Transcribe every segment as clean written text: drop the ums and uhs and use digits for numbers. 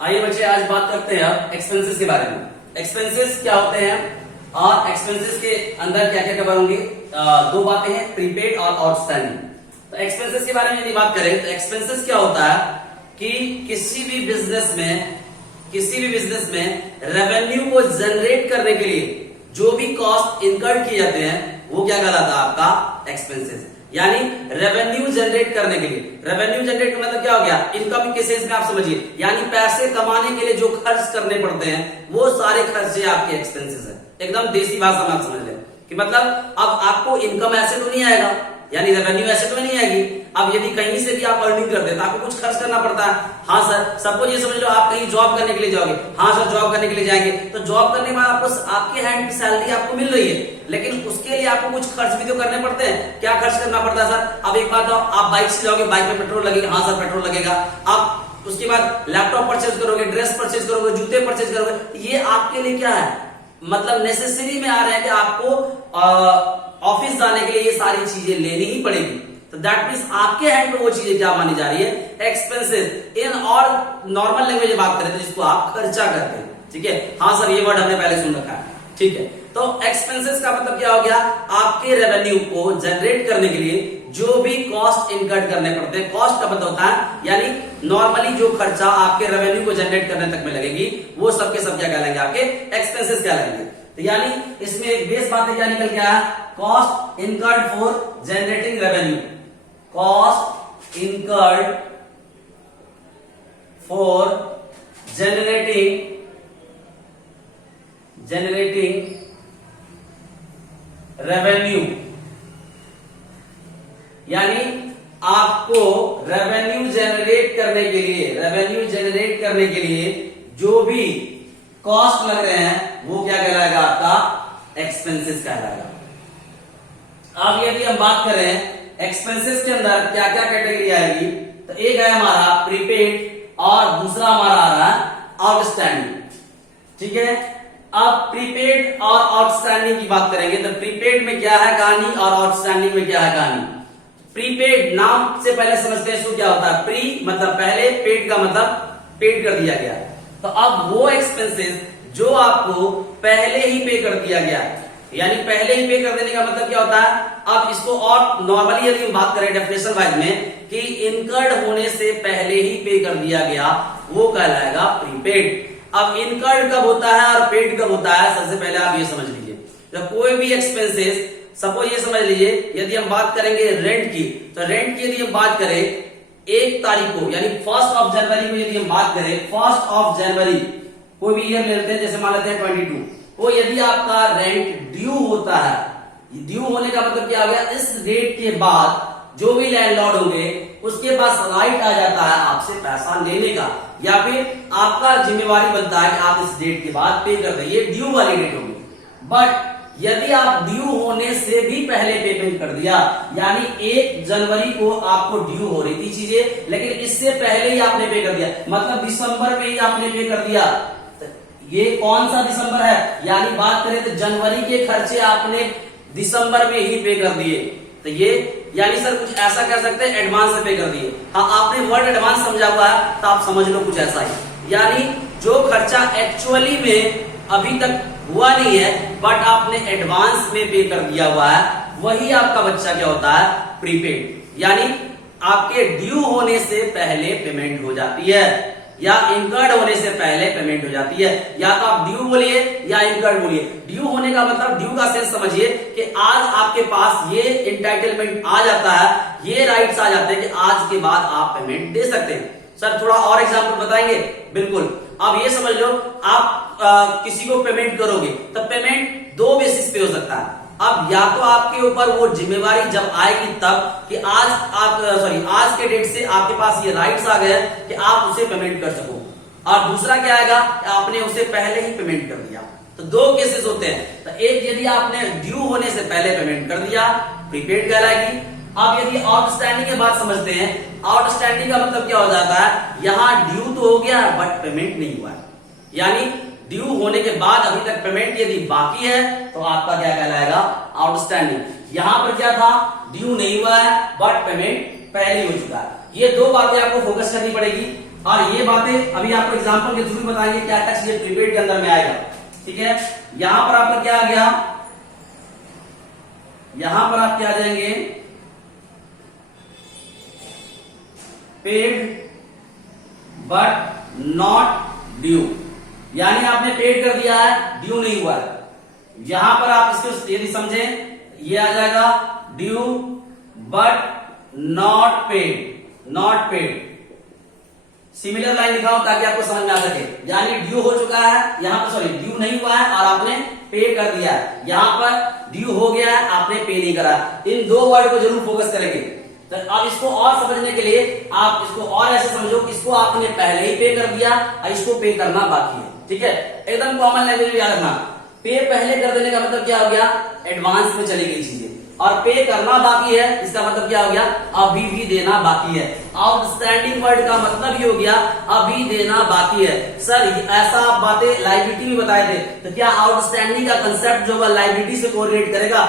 आइए बच्चे, आज बात करते हैं अब एक्सपेंसेस के बारे में। एक्सपेंसेस क्या होते हैं और एक्सपेंसेस के अंदर क्या क्या कवर होंगे। दो बातें हैं, प्रीपेड और आउटस्टैंडिंग। तो एक्सपेंसेस के बारे में यदि बात करें तो एक्सपेंसेस क्या होता है कि किसी भी बिजनेस में रेवेन्यू को जनरेट करने के लिए जो भी कॉस्ट इनकर्ड किए जाते हैं वो क्या कहलाता है, आपका एक्सपेंसेस। यानी रेवेन्यू जनरेट करने के लिए, रेवेन्यू जनरेट का मतलब क्या हो गया, इनकम के सेंस में आप समझिए, यानी पैसे कमाने के लिए जो खर्च करने पड़ते हैं वो सारे खर्चे आपके एक्सपेंसेस है। एकदम देसी भाषा में आप समझ लें कि मतलब अब आपको इनकम ऐसे तो नहीं आएगा, यानी रेवेन्यू ऐसे तो नहीं आएगी। अब यदि कहीं से भी आप अर्निंग करते हैं तो आपको कुछ खर्च करना पड़ता है। हाँ सर, सपोज ये समझ लो आप कहीं जॉब करने के लिए जाओगे। हाँ सर, जॉब करने के लिए जाएंगे तो जॉब करने के बाद आपको आपके हैंड की सैलरी आपको मिल रही है, लेकिन उसके लिए आपको कुछ खर्च भी तो करने पड़ते हैं। क्या खर्च करना पड़ता है सर? अब एक बात, आप बाइक से जाओगे, बाइक में पेट्रोल लगेगा। हाँ सर, पेट्रोल लगेगा। आप उसके बाद लैपटॉप परचेज करोगे, ड्रेस परचेज करोगे, जूते परचेज करोगे। ये आपके लिए क्या है, मतलब नेसेसरी में आ रहा है कि आपको ऑफिस जाने के लिए ये सारी चीजें लेनी ही पड़ेगी। तो दैट मीन्स आपके हैंड में वो चीजें क्या मानी जा रही है, एक्सपेंसेस। इन और नॉर्मल लैंग्वेज में बात करें तो जिसको आप खर्चा करते हैं। ठीक है, हाँ सर, ये वर्ड हमने पहले सुन रखा है। ठीक है, तो एक्सपेंसेस का मतलब क्या हो गया, आपके रेवेन्यू को जनरेट करने के लिए जो भी कॉस्ट इनकर्ड करने पड़ते हैं। कॉस्ट का मतलब होता है यानी नॉर्मली जो खर्चा आपके रेवेन्यू को जनरेट करने तक में लगेगी वो सबके सब क्या कहलाएंगे, आपके एक्सपेंसेस कहलाएंगे। तो यानी इसमें एक बेस बात क्या निकल के आया, cost incurred for generating revenue. Cost incurred for generating revenue, यानी आपको रेवेन्यू जनरेट करने के लिए जो भी कॉस्ट लग रहे हैं वो क्या कहलाएगा, आपका एक्सपेंसेस कहलाएगा। अब यदि हम बात करें एक्सपेंसेस के अंदर क्या क्या कैटेगरी आएगी, तो एक है हमारा प्रीपेड और दूसरा हमारा आ रहा है आउटस्टैंडिंग। ठीक है, अब प्रीपेड और आउटस्टैंडिंग की बात करेंगे तो प्रीपेड में क्या है कहानी और आउटस्टैंडिंग में क्या है कहानी। प्रीपेड नाम से पहले समझते हैं, सो क्या होता है, प्री मतलब पहले, पेड का मतलब पेड कर दिया गया। तो अब वो एक्सपेंसेस जो आपको पहले ही पे कर दिया गया, यानी पहले ही पे कर देने का मतलब क्या होता है, अब इसको और नॉर्मली यदि हम बात करें डेफिनेशन वाइज में कि इनकर्ड होने से पहले ही पे कर दिया गया वो कहलाएगा प्रीपेड। अब इनकर्ड कब होता है और पेड कब होता है, सबसे पहले आप ये समझ लीजिए। जब कोई भी एक्सपेंसेस, सपोज ये समझ लीजिए यदि हम बात करेंगे रेंट की, तो रेंट की यदि हम बात करें 1 तारीख को, यानी 1 जनवरी को यदि हम बात करें, 1 जनवरी कोई भी ईयर ले लेते हैं, जैसे मान लेते हैं 22, तो यदि आपका रेंट ड्यू होता है, ड्यू होने का मतलब क्या हो गया, इस डेट के बाद जो भी लैंडलॉर्ड होंगे उसके पास राइट आ जाता है आपसे पैसा लेने का, या फिर आपका जिम्मेवारी बनता है कि आप इस डेट के बाद पे कर दें, ये ड्यू वाली डेट होगी। बट यदि आप ड्यू होने से भी पहले पेमेंट कर दिया, यानी 1 जनवरी को आपको ड्यू हो रही थी चीजें, लेकिन इससे पहले ही आपने पे कर दिया, मतलब दिसंबर में ही आपने पे कर दिया, ये कौन सा दिसंबर है, यानी बात करें तो जनवरी के खर्चे आपने दिसंबर में ही पे कर दिए, तो ये यानी सर कुछ ऐसा कह सकते हैं एडवांस से पे कर दिए। हाँ, आपने वर्ड एडवांस समझा हुआ है तो आप समझ लो कुछ ऐसा ही, यानी जो खर्चा एक्चुअली में अभी तक हुआ नहीं है बट आपने एडवांस में पे कर दिया हुआ है, वही आपका बच्चा क्या होता है, प्रीपेड। यानी आपके ड्यू होने से पहले पेमेंट हो जाती है या इनकर्ड होने से पहले पेमेंट हो जाती है, या तो आप ड्यू बोलिए या इनकर्ड बोलिए। ड्यू होने का मतलब, ड्यू का सेंस समझिए कि आज आपके पास ये इंटाइटलमेंट आ जाता है, ये राइट्स आ जाते हैं कि आज के बाद आप पेमेंट दे सकते हैं। सर थोड़ा और एग्जांपल बताएंगे? बिल्कुल, अब ये समझ लो आप किसी को पेमेंट करोगे तो पेमेंट 2 बेसिस पे हो सकता है। अब या तो आपके ऊपर वो जिम्मेवारी जब आएगी तब कि आज के डेट से आपके पास ये राइट्स आ गए कि आप उसे पेमेंट कर सको, और दूसरा क्या आएगा, आपने उसे पहले ही पेमेंट कर दिया। तो 2 केसेस होते हैं। तो एक, यदि आपने ड्यू होने से पहले पेमेंट कर दिया, प्रीपेड कहलाएगी। अब यदि आउटस्टैंडिंग की बात समझते हैं, आउटस्टैंडिंग का मतलब क्या हो जाता है, यहां ड्यू तो हो गया बट पेमेंट नहीं हुआ है, यानी ड्यू होने के बाद अभी तक पेमेंट यदि बाकी है तो आपका क्या कहलाएगा, आउटस्टैंडिंग। यहां पर क्या था, ड्यू नहीं हुआ है बट पेमेंट पहले हो चुका है। ये 2 बातें आपको फोकस करनी पड़ेगी। और ये बातें अभी आपको एग्जांपल के थ्रू बताएंगे क्या क्या चीजें प्रीपेड के अंदर में आएगा। ठीक है, यहां पर आपका क्या आ गया, यहां पर आप क्या आ जाएंगे, पेड बट नॉट ड्यू, यानी आपने पेड कर दिया है, ड्यू नहीं हुआ है। यहां पर आप इसको यदि समझें, ये आ जाएगा due but not paid, not paid. Similar line लिखाओ ताकि आपको समझ में आ सके, यानी ड्यू हो चुका है, यहां पर सॉरी ड्यू नहीं हुआ है और आपने पे कर दिया है, यहां पर ड्यू हो गया है, आपने पे नहीं करा। इन दो वर्ड को जरूर फोकस करेंगे। तो अब इसको और समझने के लिए आप इसको और ऐसे समझो कि इसको आपने पहले ही पे कर दिया और इसको पे करना बाकी है। ठीक है, एकदम कॉमन लैंग्वेज में याद रखना, पे पहले कर देने का मतलब क्या हो गया, एडवांस में चली गई चीजें, और पे करना बाकी है, इसका मतलब क्या हो गया, अभी भी देना बाकी है। आउटस्टैंडिंग वर्ड का मतलब ये हो गया अभी देना बाकी है। सर ऐसा आप बातें लायबिलिटी में बताए थे, तो क्या आउटस्टैंडिंग का कंसेप्ट जो है लायबिलिटी से कोरिलेट करेगा?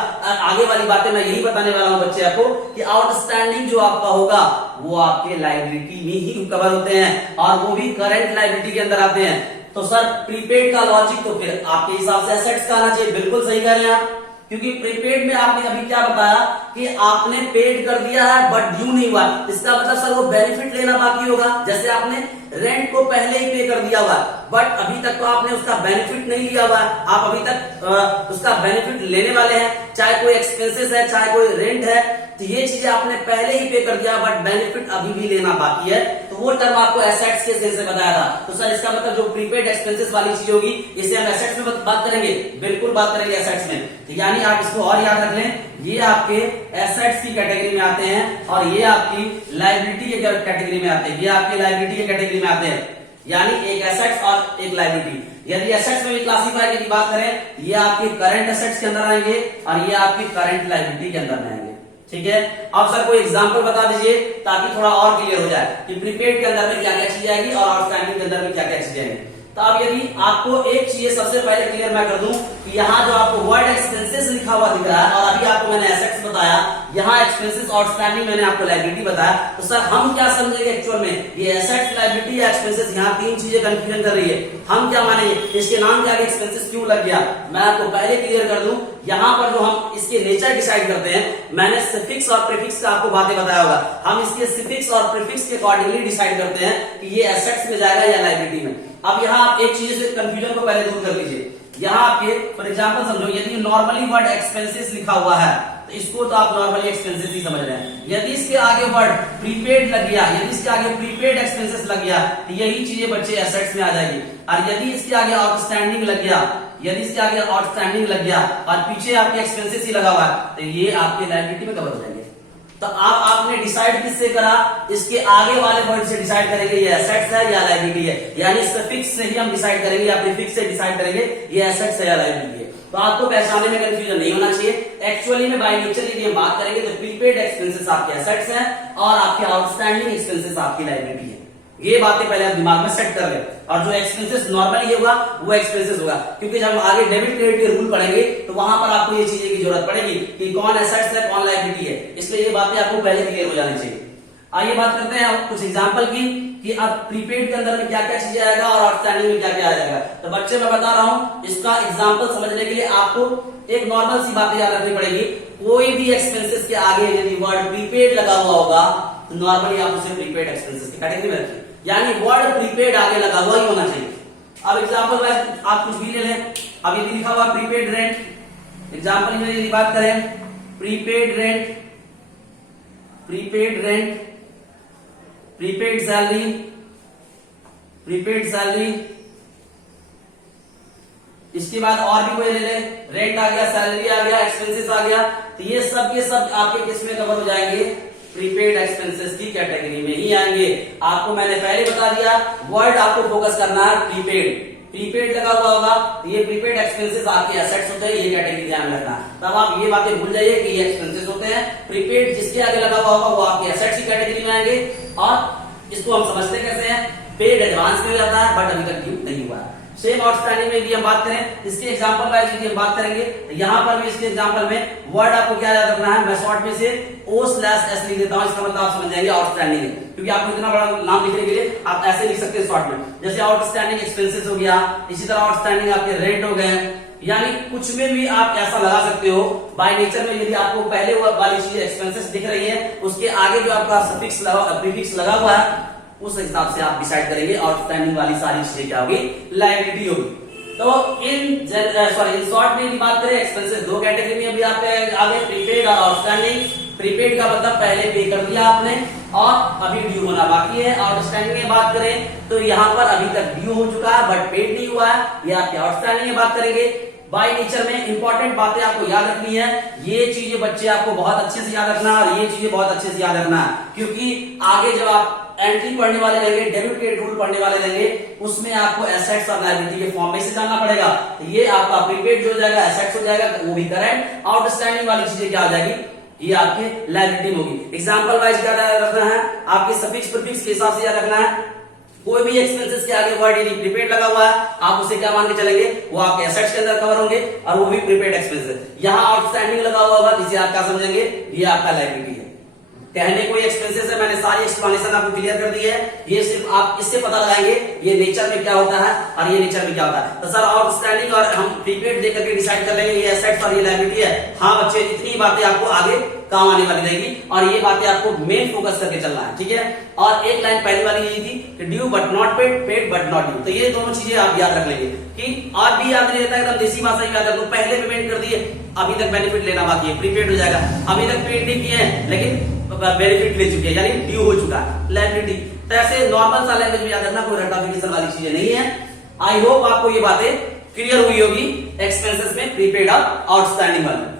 आगे वाली बातें मैं यही बताने वाला हूं बच्चे आपको कि आउटस्टैंडिंग जो आपका होगा वो आपके लायबिलिटी में ही कवर होते हैं, और वो भी करंट लायबिलिटी के अंदर आते हैं। तो सर प्रीपेड का लॉजिक तो फिर आपके हिसाब से एसेट्स का आना चाहिए। बिल्कुल सही कह रहे हैं आप, क्योंकि प्रीपेड में आपने अभी क्या बताया कि आपने पेड कर दिया है बट ड्यू नहीं हुआ, इसका मतलब सर वो बेनिफिट लेना बाकी होगा। जैसे आपने रेंट को पहले ही पे कर दिया हुआ बट अभी तक तो आपने उसका बेनिफिट नहीं लिया हुआ, आप अभी तक उसका बेनिफिट लेने वाले हैं, चाहे कोई एक्सपेंसेस है चाहे कोई रेंट है, तो ये चीजें आपने पहले ही पे कर दिया बट बेनिफिट अभी भी लेना बाकी है। तो वो टर्म आपको एसेट्स के सेंस से बताया था। तो सर इसका मतलब जो प्रीपेड एक्सपेंसेस वाली चीज होगी इसे हम एसेट्स में बात करेंगे, बिल्कुल बात करेंगे एसेट्स में। तो यानी आप इसको और याद रख लें, ये आपके एसेट्स की कैटेगरी में आते हैं और ये आपकी लायबिलिटी के कैटेगरी में आते हैं, ये आपकी लायबिलिटी के कैटेगरी में आते हैं, यानी एक एसेट्स और एक लायबिलिटी। यदि एसेट्स में भी क्लासिफाई की बात करें, ये आपके करंट एसेट्स के अंदर आएंगे और ये आपकी करंट लायबिलिटी के अंदर आएंगे। ठीक है, अब सर कोई एग्जांपल बता दीजिए ताकि थोड़ा और क्लियर हो जाए कि प्रीपेड के अंदर में क्या क्या चीजें आएगी और आउटस्टैंडिंग के अंदर में क्या क्या चीजें आएंगी। तो अब यदि आपको एक चीज सबसे पहले क्लियर मैं कर दूं कि यहाँ जो आपको वर्ड एक्सपेंसेस लिखा हुआ दिख रहा है और अभी आपको मैंने एसेट्स बताया, यहाँ एक्सपेंसेस आउटस्टैंडिंग मैंने आपको लायबिलिटी बताया, तो सर हम क्या समझेंगे एक्चुअल में, ये एसेट्स लायबिलिटी या एक्सपेंसेस, यहाँ तीन चीजें कंफ्यूजन कर रही है, हम क्या मानेंगे, इसके नाम के आगे एक्सपेंसेस क्यों लग गया? मैं आपको पहले क्लियर कर दूं, यहाँ पर जो हम इसके नेचर डिसाइड करते हैं, मैंने सिफिक्स और प्रीफिक्स का आपको बातें बताया होगा, हम इसके सिफिक्स और प्रीफिक्स के अकॉर्डिंगली डिसाइड करते हैं कि ये एसेट्स में जाएगा या लायबिलिटी में। अब यहाँ आप एक चीज से कंफ्यूजन को पहले दूर कर लीजिए, यहाँ आपके फॉर एग्जांपल समझो, यदि नॉर्मली वर्ड एक्सपेंसेस लिखा हुआ है तो इसको तो आप नॉर्मली एक्सपेंसेस ही समझ रहे हैं। यदि इसके आगे वर्ड प्रीपेड लग गया, यदि इसके आगे प्रीपेड एक्सपेंसेस लग गया, तो यही चीजें बच्चे एसेट्स में आ जाएगी। और यदि इसके आगे आउटस्टैंडिंग लग गया, यदि इसके आगे आउटस्टैंडिंग लग गया और पीछे आपके एक्सपेंसेस ही लगा हुआ है, तो ये आपके लायबिलिटी में कवर हो जाएंगे। तो आपने डिसाइड किससे करा, इसके आगे वाले वर्ड से डिसाइड करेंगे ये एसेट्स है या लायबिलिटी है, यानी सफिक्स से ही हम डिसाइड करेंगे या प्रीफिक्स से डिसाइड करेंगे ये एसेट्स है या लायबिलिटी है। तो आपको पहचानने में कंफ्यूजन नहीं होना चाहिए। एक्चुअली में बाय नेचर यदि हम बात करेंगे तो प्रीपेड एक्सपेंसेस आपके एसेट्स हैं और आपके आउटस्टैंडिंग एक्सपेंसेस आपकी लायबिलिटी है। ये बातें पहले आप दिमाग में सेट कर ले, और जो एक्सपेंसेस नॉर्मली होगा वो एक्सपेंसेस होगा, क्योंकि जब हम आगे डेबिट क्रेडिट के रूल पढ़ेंगे तो वहां पर आपको ये चीजें की जरूरत पड़ेगी कि कौन एसेट्स है कौन लायबिलिटी है, इसलिए ये बातें आपको पहले क्लियर हो जानी चाहिए। आइए बात करते हैं अब कुछ एग्जांपल की कि अब प्रीपेड के अंदर में क्या क्या चीजें आएगा और आउटस्टैंडिंग में क्या क्या आएगा। तो बच्चे मैं बता रहा हूं, इसका एग्जांपल समझने के लिए आपको एक नॉर्मल सी बातें याद रखनी पड़ेगी। कोई भी एक्सपेंसेस के आगे यदि वर्ड प्रीपेड लगा हुआ होगा तो नॉर्मली आप उसे प्रीपेड एक्सपेंसेस की कैटेगरी में रखिए, यानी वर्ड प्रीपेड आगे लगा हुआ ही होना चाहिए। अब एग्जांपल वाइज आप कुछ भी ले लें। अब यदि लिखा हुआ प्रीपेड रेंट, एग्जांपल में यदि बात करें prepaid rent, prepaid rent, prepaid salary, prepaid salary, इसके बाद और भी कोई ले ले, रेंट आ गया, सैलरी आ गया, एक्सपेंसेस आ गया, तो ये सब के सब आपके किस में कवर हो जाएंगे, प्रीपेड एक्सपेंसेस की कैटेगरी में ही आएंगे। आपको मैंने पहले बता दिया, वर्ड आपको फोकस करना है प्रीपेड, प्रीपेड लगा हुआ होगा तो ये प्रीपेड एक्सपेंसेस आपके एसेट्स होते हैं, ये कैटेगरी ध्यान रखना। तब आप ये बातें भूल जाइए कि ये एक्सपेंसेस होते हैं, प्रीपेड जिसके आगे लगा हुआ होगा वो आपके एसेट्स की कैटेगरी में आएंगे। और इसको हम समझते कैसे हैं, पेड एडवांस में हो जाता है बट अभी तक ड्यू नहीं हुआ है। सेम आउटस्टैंडिंग में भी हम बात करें, इसके एग्जांपल वाइज यदि हम बात करेंगे, यहाँ पर भी इसके एग्जांपल में वर्ड आपको क्या याद रखना है, मैं शॉर्ट में से O/S लिख देता हूँ, इसका मतलब आप समझ जाएंगे आउटस्टैंडिंग है, क्योंकि आपको इतना बड़ा नाम लिखने के लिए आप ऐसे लिख सकते हैं शॉर्ट में, जैसे आउटस्टैंडिंग एक्सपेंसेस हो गया, इसी तरह आउटस्टैंडिंग आपके रेंट हो गए, यानी कुछ में भी आप ऐसा लगा सकते हो। बाय नेचर में यदि आपको पहले वाली चीज एक्सपेंसेस दिख रही है, उसके आगे जो आपका सफिक्स प्रीफिक्स लगा हुआ है, उस हिसाब से आप डिसाइड करेंगे आउटस्टैंडिंग वाली सारी चीजें क्या होगी, लायबिलिटी होगी। तो इन शॉर्ट में भी बात करें, एक्सपेंसेस दो कैटेगरी में अभी आपके आगे, प्रीपेड और आउटस्टैंडिंग। प्रीपेड का मतलब पहले पे कर दिया आपने और अभी ड्यू होना बाकी है। आउटस्टैंडिंग में बात करें तो यहाँ पर अभी तक ड्यू हो चुका है बट पेड नहीं हुआ है, ये आपके आउटस्टैंडिंग में बात करेंगे। बाय नेचर में इंपॉर्टेंट बातें आपको याद रखनी है, ये चीजें बच्चे आपको बहुत अच्छे से याद रखना है और ये चीजें बहुत अच्छे से याद रखना है, क्योंकि आगे जब आप एंट्री पढ़ने वाले रहेंगे, डेबिट क्रेडिट रूल पढ़ने वाले रहेंगे, उसमें आपको एसेट्स और लायबिलिटी के फॉर्म में से जानना पड़ेगा। तो ये आपका प्रीपेड जो हो जाएगा एसेट्स हो जाएगा, वो भी करंट। आउटस्टैंडिंग वाली चीजें क्या हो जाएगी, ये आपके लायबिलिटी में होगी। एग्जांपल वाइज क्या याद रखना है, आपके सफिक्स प्रीफिक्स के हिसाब से याद रखना है। कोई भी एक्सपेंसेस के आगे वर्ड यदि प्रीपेड लगा हुआ है, आप उसे क्या मान के चलेंगे, वो आपके एसेट्स के अंदर कवर होंगे और वो भी प्रीपेड एक्सपेंसेस। यहाँ आउटस्टैंडिंग लगा हुआ होगा, इसे आप क्या समझेंगे, ये आपका लायबिलिटी है। कहने कोई एक्सपेंसेस है, मैंने सारी एक्सप्लेनेशन आपको क्लियर कर दी है, ये सिर्फ आप इससे पता लगाएंगे ये नेचर में क्या होता है और ये नेचर में क्या होता है। तो सर आउटस्टैंडिंग और हम प्रीपेड देख करके डिसाइड कर लेंगे ये एसेट्स और ये लायबिलिटी है। हाँ बच्चे, इतनी बातें आपको आगे काम आने वाली रहेगी और ये बातें आपको मेन फोकस करके चलना है, ठीक है। और एक लाइन पहली वाली यही थी कि due but not paid, paid but not due. तो ये दोनों चीजें आप याद रख लेंगे कि और भी याद नहीं रहता है, एकदम देसी भाषा में याद रख लो। पहले पेमेंट कर दिए, अभी तक बेनिफिट लेना बाकी है, प्रीपेड हो जाएगा। अभी तक पेड नहीं किए हैं लेकिन बेनिफिट ले चुके हैं, यानी ड्यू हो चुका है, लायबिलिटी। तो ऐसे नॉर्मल सा लैंग्वेज में याद रखना, कोई रटाफिकेशन वाली चीजें नहीं है। आई होप आपको ये बातें क्लियर हुई होगी एक्सपेंसेस में, प्रीपेड और आउटस्टैंडिंग वाली।